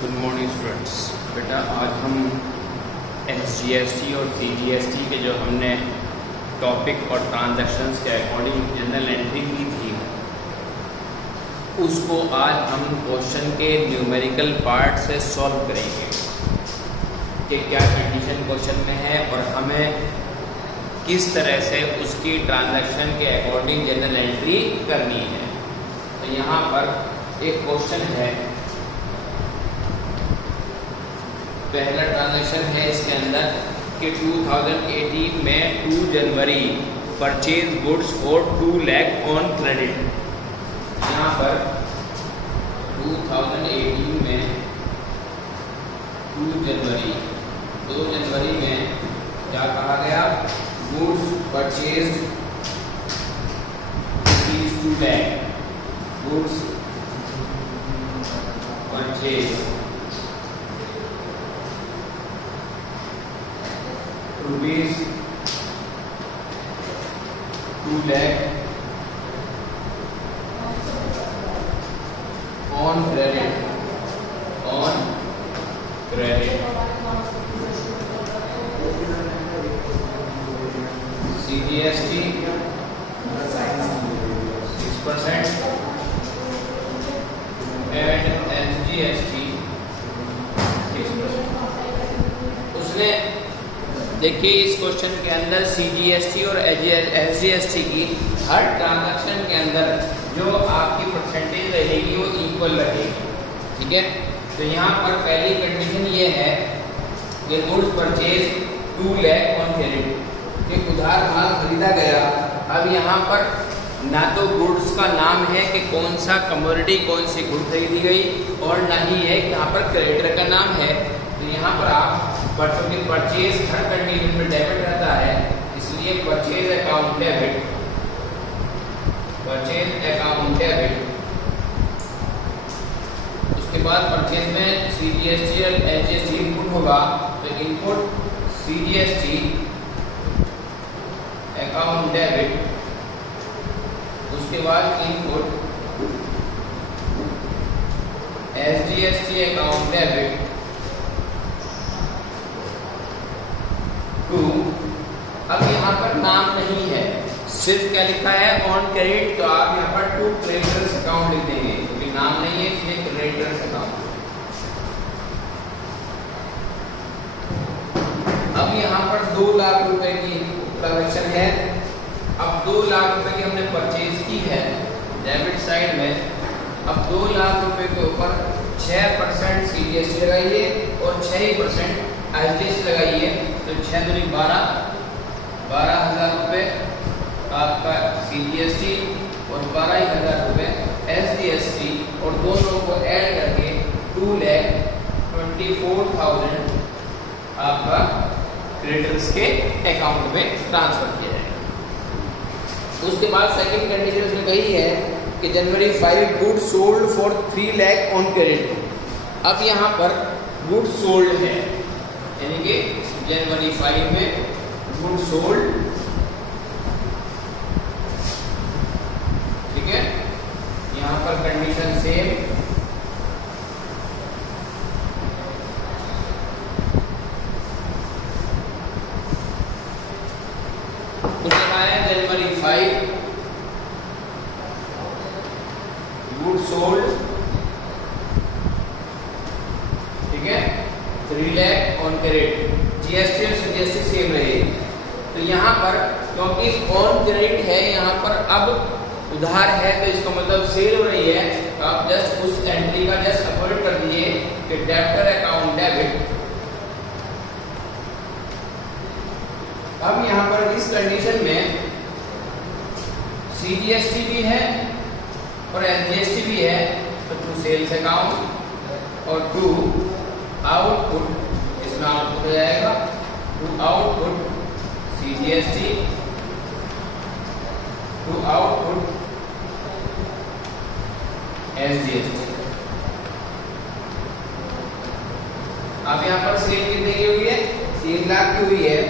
Good morning students. बेटा आज हम SGST और CGST के जो हमने टॉपिक और ट्रांजैक्शंस के अकॉर्डिंग जनरल एंट्री की थी उसको आज हम क्वेश्चन के न्यूमेरिकल पार्ट से सॉल्व करेंगे कि क्या कंडीशन क्वेश्चन में है और हमें किस तरह से उसकी ट्रांजैक्शन के अकॉर्डिंग जनरल एंट्री करनी है। तो यहाँ पर एक क्वेश्चन है, पहला ट्रांजैक्शन है इसके अंदर कि 2018 में 2 जनवरी purchase goods for 2 lakh on credit. यहाँ पर 2018 में 2 जनवरी में क्या कहा गया, goods purchase 2 lakh, goods purchase rupees 2 lakh on credit CGST 6% and SGST 6%। उसने देखिए इस क्वेश्चन के अंदर CGST और SGST की हर ट्रांजैक्शन के अंदर जो आपकी परसेंटेज रहेगी वो इक्वल रहेगी, ठीक है। तो यहाँ पर पहली कंडीशन ये है कि goods purchase 2 lakh on credit, कि उधार माल खरीदा गया। अब यहाँ पर ना तो गुड्स का नाम है कि कौन सा कमोडिटी कौन सी गुड खरीदी गई और ना ही है यहाँ पर क्रेडिटर का नाम है। तो यहाँ पर आप परचेज हर कंडीशन में डेबिट रहता है, इसलिए परचेज अकाउंट डेबिट। उसके बाद परचेज में CGST और SGST इनपुट होगा, तो इनपुट CGST अकाउंट डेबिट, उसके बाद input SGST account debit to. अब यहाँ पर नाम नहीं है, सिर्फ क्या लिखा है ऑन क्रेडिट, तो आप यहाँ पर 2 क्रेडिटर्स अकाउंट लिख देंगे क्योंकि नाम नहीं है इसलिए क्रेडिटर्स अकाउंट। अब यहाँ पर 2 लाख रुपए की ट्रांजैक्शन है। अब 2 लाख रुपए की हमने परचेज की है डेबिट साइड में। अब 2 लाख रुपए के ऊपर 6% CGST लगाइए और 6% SGST लगाइए, तो 6 दूनी 12,000 रुपए आपका CGST और 12,000 रुपए SGST, और दोनों को ऐड करके 2,24,000 आपका क्रेडिटर्स के अकाउंट में ट्रांसफर किया जाएगा। उसके बाद सेकंड कंडीशन उसमें कही है कि जनवरी 5 good sold for 3 lakh on credit. अब यहाँ पर गुड सोल्ड है, यानी कि जनवरी 5 में गुड सोल्ड, ठीक है। यहाँ पर कंडीशन सेम, जनवरी 5 गुड सोल्ड, ठीक है, 3 लाख ऑन क्रेडिट। GST और CGST सेम रहे। तो यहाँ पर क्योंकि ऑन क्रेडिट है, यहाँ पर अब उधार है, तो इसका मतलब सेल हो रही है। तो आप जस्ट उस एंट्री का जस्ट अवॉइड कर दीजिए कि डेब्टर अकाउंट डेबिट। अब यहाँ पर इस कंडीशन में CGST भी है और SGST भी है, तो 2 सेल्स अकाउंट और 2 आउटपुट, इसमें आउटपुट हो जाएगा 2 आउटपुट CGST, 2 आउटपुट SGST। अब यहाँ पर सेल कितने की हुई है, 3 लाख की हुई है,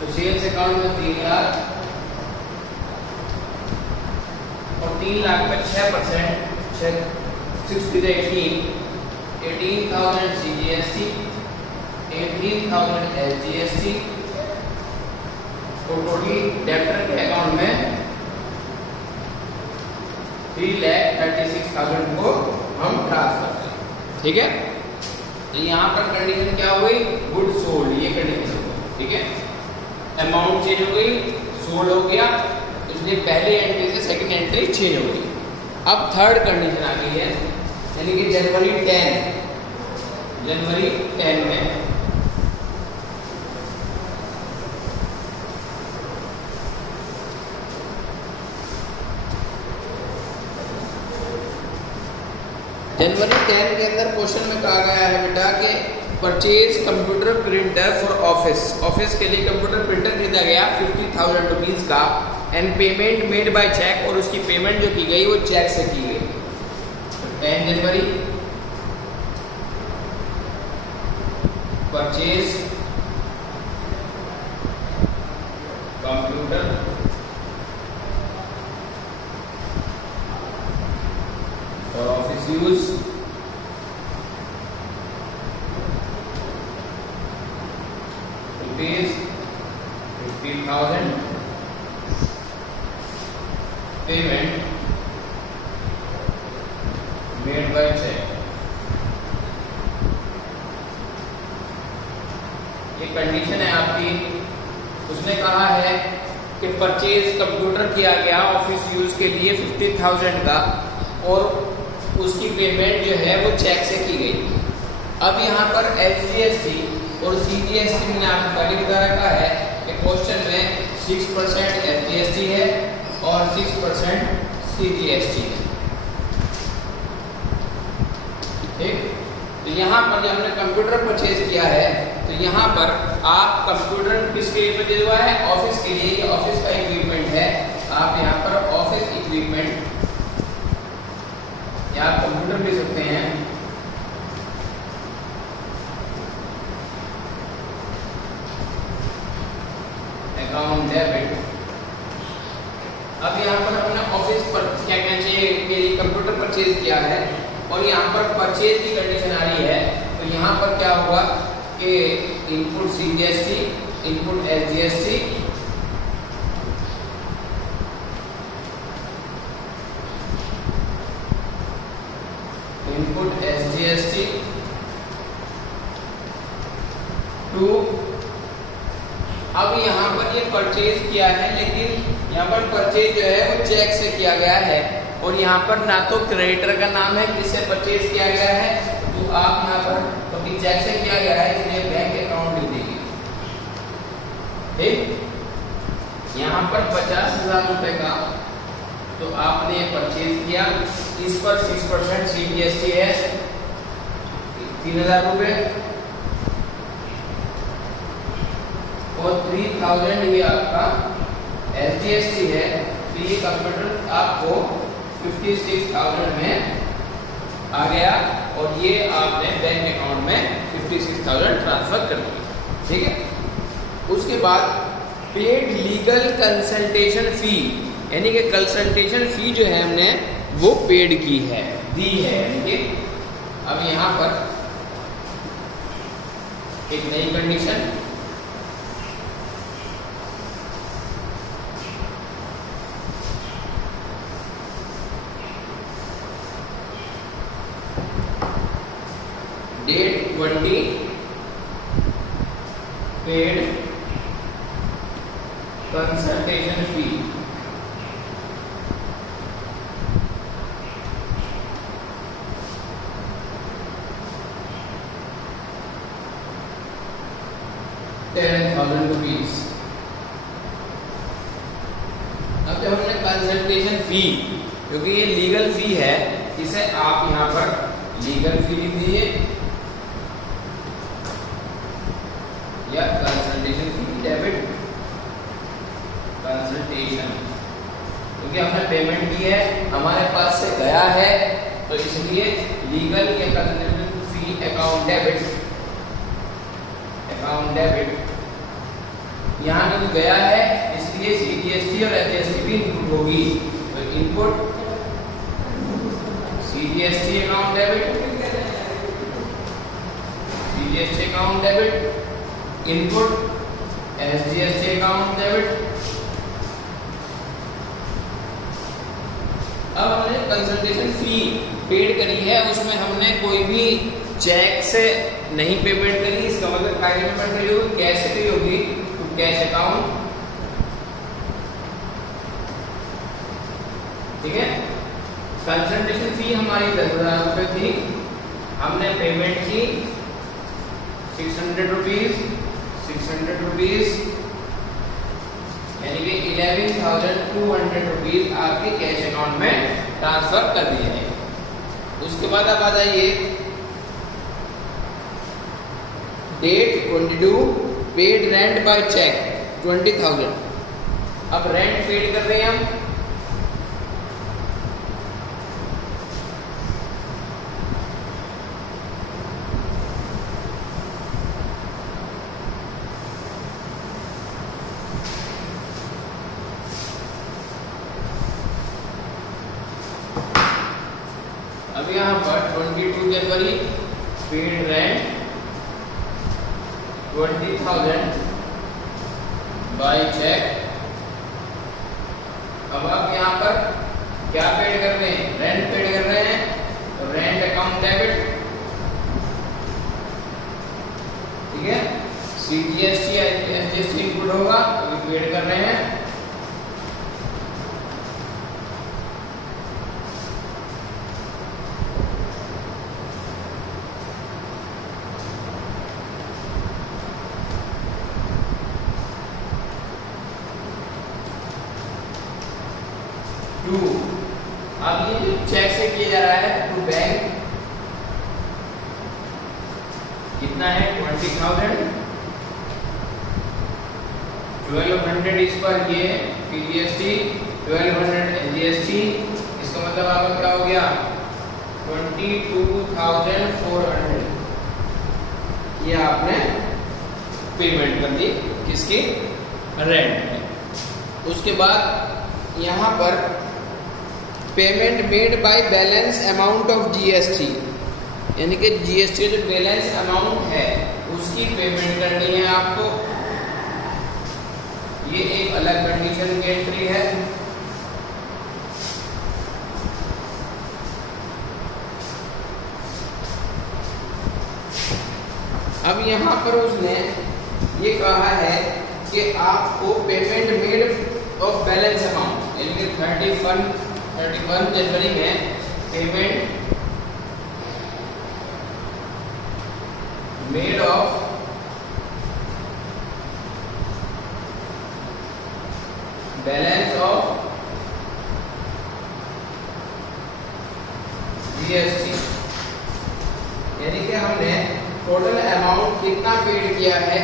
तो सेल्स अकाउंट में 3 लाख और 3 लाख में 6%, 6 to 18 18,000 CGST, 18,000 SGST। तो टोटली डेब्टर के अकाउंट में 3,36,000 को हम ट्रांसफर करें। ठीक है, तो यहाँ पर कंडीशन क्या हो गई, गुड सोल्ड, ये कंडीशन हो गई। ठीक है, अमाउंट चेंज हो गई, सोल्ड हो गया, इसलिए पहले एंट्री से सेकंड एंट्री चेंज हो गई। अब थर्ड कंडीशन आ गई है, यानी कि जनवरी 10 में जनवरी 10 के अंदर क्वेश्चन में कहा गया है बेटा कि purchase computer printer for office, office के लिए कंप्यूटर प्रिंटर खरीदा गया 50,000 रुपीज का, and payment made by cheque, और उसकी पेमेंट जो की गई वो चेक से की गई। 10 जनवरी purchase computer for office use, rupees 50,000, payment made by cheque. ये कंडीशन है आपकी। उसने कहा है कि परचेज कंप्यूटर किया गया ऑफिस यूज के लिए 50,000 का, और उसकी पेमेंट जो है वो चेक से की गई। अब यहाँ पर SGST और CGST मैंने आपको पहले बता रखा है कि क्वेश्चन में 6% SGST है और 6% CGST है। ठीक, तो यहाँ पर जब हमने कंप्यूटर परचेज किया है तो यहाँ पर आप कंप्यूटर किसके लिए परचेज हुआ है, ऑफिस के लिए, ये ऑफिस का इक्विपमेंट है। आप यहाँ पर ऑफिस इक्विपमेंट या आप कंप्यूटर ले सकते हैं, अकाउंट डेबिट। अब यहाँ पर अपने ऑफिस पर क्या कहना चाहिए कि कंप्यूटर परचेज किया है, और यहाँ पर परचेज की कंडीशन आ रही है, तो यहाँ पर क्या हुआ कि input CGST, input SGST, input SGST to. अब यहाँ पर ये परचेज किया है, लेकिन यहाँ पर परचेज जो है वो चेक से किया गया है, और यहाँ पर ना तो क्रेडिटर का नाम है जिससे परचेज किया गया है, तो आप यहाँ पर क्योंकि चेक से किया गया है इसलिए बैंक अकाउंट लिख देंगे। ठीक, यहाँ पर 50,000 रुपए का तो आपने परचेज किया, इस पर 6% CGST है 3,000 रुपए, और 3,000 ये आपका SGST है, तो ये कंप्यूटर आपको 56,000 में आ गया, और ये आपने बैंक अकाउंट में 56,000 ट्रांसफर कर दिया। ठीक है, उसके बाद पेड लीगल कंसल्टेशन फी, यानी कि कंसल्टेशन फी जो है हमने वो पेड की है, दी है। ठीक, अब यहाँ पर एक नई कंडीशन, डेट 20 पेड कंसल्टेशन फी, ₹10,000। अब जब हमने कंसल्टेशन फी, क्योंकि ये लीगल फी है, इसे आप यहाँ पर लीगल फी लिख दीजिए या कंसल्टेशन फी डेबिट कंसल्टेशन, क्योंकि हमने पेमेंट की है, हमारे पास से गया है, तो इसलिए लीगल या कंसल्टेशन फी अकाउंट डेबिट, यहाँ पे गया है इसलिए CGST और SGST भी इनपुट होगी, तो input CGST account debit CGST account debit, input SGST account debit. अब हमने कंसल्टेशन फी पेड करी है, उसमें हमने कोई भी चेक से नहीं पेमेंट करी, इसका मतलब क्या पेमेंट करी होगी, कैश से करी होगी, तो कैश अकाउंट। ठीक है, कंसल्टेशन फी हमारी 10,000 रुपए थी, हमने पेमेंट की 600 रुपीज, 600 रुपीज यानी कि 11,200 रुपीज आपके कैश अकाउंट में ट्रांसफर कर दिए हैं। उसके बाद आप आ जाइए date 22, paid rent by cheque 20,000। अब रेंट पेड कर रहे हैं हम, अब यहाँ पर 22 जनवरी पेड रेंट 20,000 बाय चेक। अब आप यहाँ पर क्या पेड कर रहे हैं, रेंट पेड कर रहे हैं, तो रेंट अकाउंट डेबिट। ठीक है, CGST SGST इनपुट होगा तो पेड कर रहे हैं। अब ये जो चेक से किया जा रहा है टू बैंक कितना है, 20,000, 1200 इस पर ये PGST, 1200 SGST, इसका मतलब आपका क्या हो गया 22,400। ये आपने पेमेंट कर दी किसकी, रेंट में। उसके बाद यहाँ पर payment made by balance amount of GST, यानी कि GST जो बैलेंस अमाउंट है उसकी पेमेंट करनी है आपको। ये एक अलग कंडीशन की एंट्री है। अब यहाँ पर उसने ये कहा है कि आपको payment made of balance amount, यानी कि 31 जनवरी में payment made of balance of GST, यानी कि हमने टोटल अमाउंट कितना पेड किया है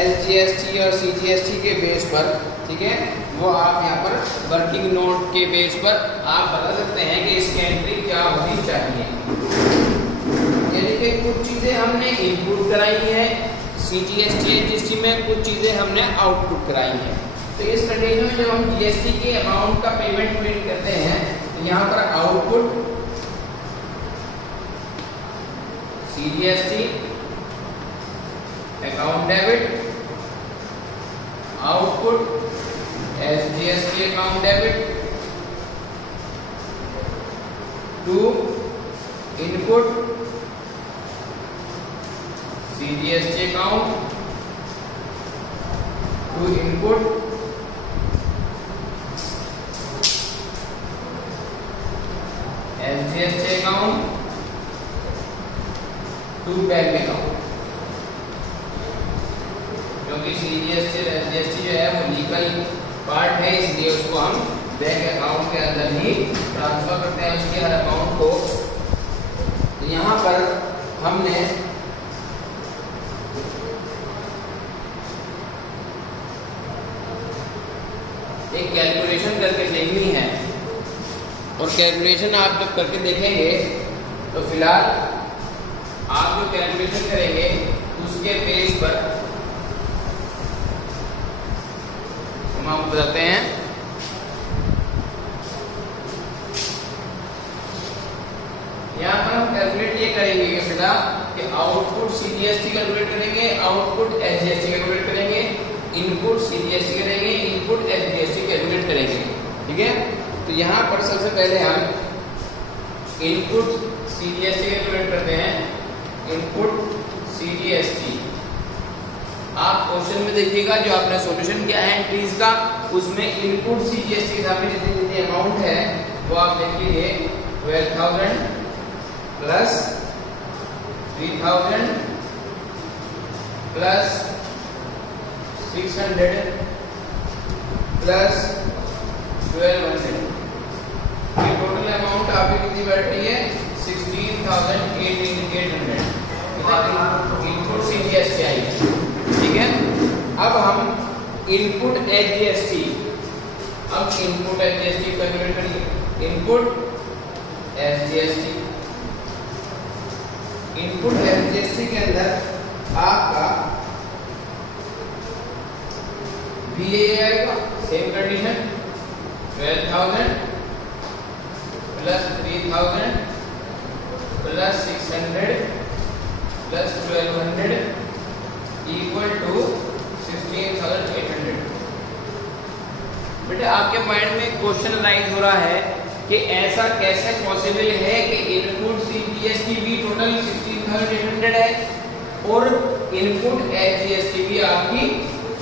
SGST और CGST के बेस पर। ठीक है, वो आप यहाँ पर वर्किंग नोट के बेस पर आप बता सकते हैं कि इसकी एंट्री क्या होनी चाहिए। यानी कि कुछ चीजें हमने इनपुट कराई है CGST SGST में, कुछ चीजें हमने आउटपुट कराई है। तो इस कंडीशन में जब हम GST के अमाउंट का पेमेंट मेड करते हैं तो यहाँ पर output CGST account debit, output SGST account debit, to input CGST account, to input SGST account, to bank account. क्योंकि CGST और SGST जो है वो लीगल पार्ट है, इसलिए उसको हम बैंक अकाउंट के अंदर ही ट्रांसफर करते हैं उसके हर अकाउंट को। तो यहाँ पर हमने एक कैलकुलेशन करके देखनी है, और कैलकुलेशन आप जब करके देखेंगे तो फिलहाल आप जो कैलकुलेशन करेंगे उसके बेस पर हम आपको बताते हैं। यहाँ पर हम कैलकुलेट ये करेंगे कि बेटा कि आउटपुट सीजीएसटी कैलकुलेट करेंगे, आउटपुट एसजीएसटी कैलकुलेट करेंगे, इनपुट सीजीएसटी करेंगे, इनपुट एसजीएसटी कैलकुलेट करेंगे। ठीक है, तो यहाँ पर सबसे पहले हम इनपुट सीजीएसटी कैलकुलेट करते हैं। इनपुट सीजीएसटी आप क्वेश्चन में देखिएगा, जो आपने सॉल्यूशन किया है एंट्रीज का, उसमें इनपुट सीजीएसटी के सामने जितनी जितनी अमाउंट है वो आप देख लीजिए। 12,000 प्लस 3,000 प्लस 600 प्लस 1200, ये टोटल अमाउंट आपकी कितनी बैठ रही है? 16,800 इनपुट सीजीएसटी आई। ठीक है, अब हम इनपुट एसजीएसटी, अब इनपुट एसजीएसटी कैलकुलेट करिए। इनपुट एसजीएसटी, इनपुट एसजीएसटी के अंदर आपका VA आएगा, same condition 12,000 plus 3,000 plus 600 plus 1200 equal to 16,800। बेटे आपके माइंड में क्वेश्चन राइज हो रहा है कि ऐसा कैसे पॉसिबल है कि इनपुट सीजीएसटी भी टोटल 16,800 है और इनपुट एसजीएसटी भी आपकी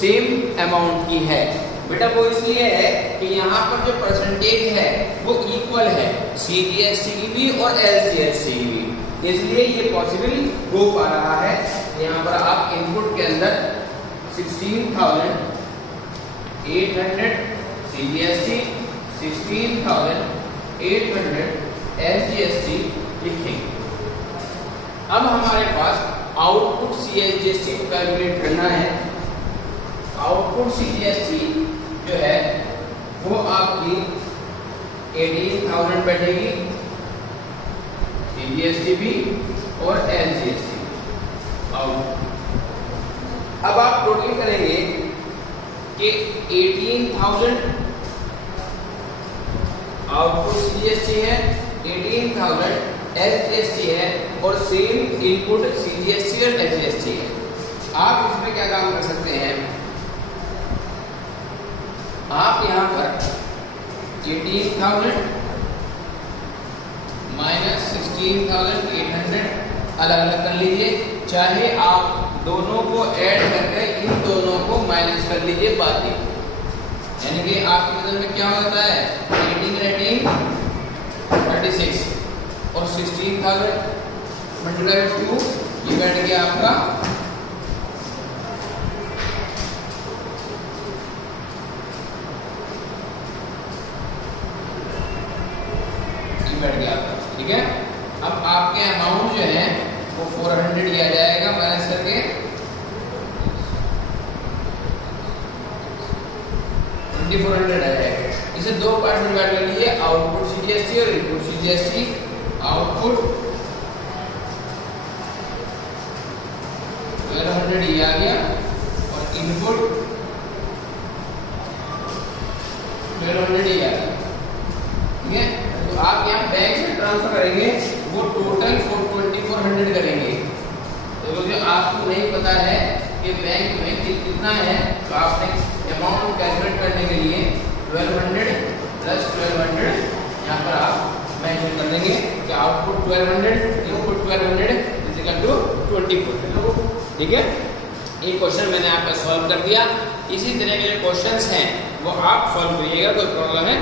सेम अमाउंट की है। बेटा वो इसलिए है कि यहाँ पर जो परसेंटेज है वो इक्वल है, सीजीएसटी की भी और एसजीएसटी की भी, इसलिए ये पॉसिबल हो पा रहा है। यहाँ पर आप इनपुट के अंदर 16,800 सीजीएसटी, 16,800 एसजीएसटी लिखेंगे। अब हमारे पास आउटपुट सीजीएसटी को कैलकुलेट करना है। आउटपुट सीजीएसटी जो है वो आपकी 18,000 बैठेगी, सीजीएसटी भी और एसजीएसटी आउट। अब आप टोटल करेंगे कि 18,000 आउटपुट सीजीएसटी है, 18,000 एसजीएसटी है और सेम इनपुट सीजीएसटी और एसजीएसटी है। आप इसमें क्या काम कर सकते हैं, आप यहाँ पर 18,000 माइनस 16,800 अलग अलग कर लीजिए, चाहे आप दोनों को ऐड करके इन दोनों को माइनस कर लीजिए बाद में। यानी कि आपके नजर में क्या होता है, 18 36 और 16,000 मल्टीप्लाई 2, ये बैठ गया आपका बैठ गया आपका। ठीक है, अब आपके अमाउंट जो है वो 400 लिया जाएगा माइनस करके 2400 आएगा। इसे दो पार्ट में डिवाइड कर लीजिए, आउटपुट सीजीएसटी और इनपुट सीजीएसटी। आउटपुट 1200 ये आ गया और इनपुट 1200 ये आ गया। ठीक है, तो आप यहाँ बैंक से ट्रांसफर करेंगे वो टोटल 2400 करेंगे। तो जो आपको नहीं पता है कि बैंक में कितना है, तो आपने अमाउंट कैलकुलेट करने के लिए 1200 प्लस 1200 यहाँ पर आप मेंशन कर देंगे कि output 1200 input 1200 is equal to 2400। ठीक है, ये क्वेश्चन मैंने आपका सॉल्व कर दिया। इसी तरह के जो क्वेश्चंस हैं वो आप सॉल्व करिएगा, कोई प्रॉब्लम है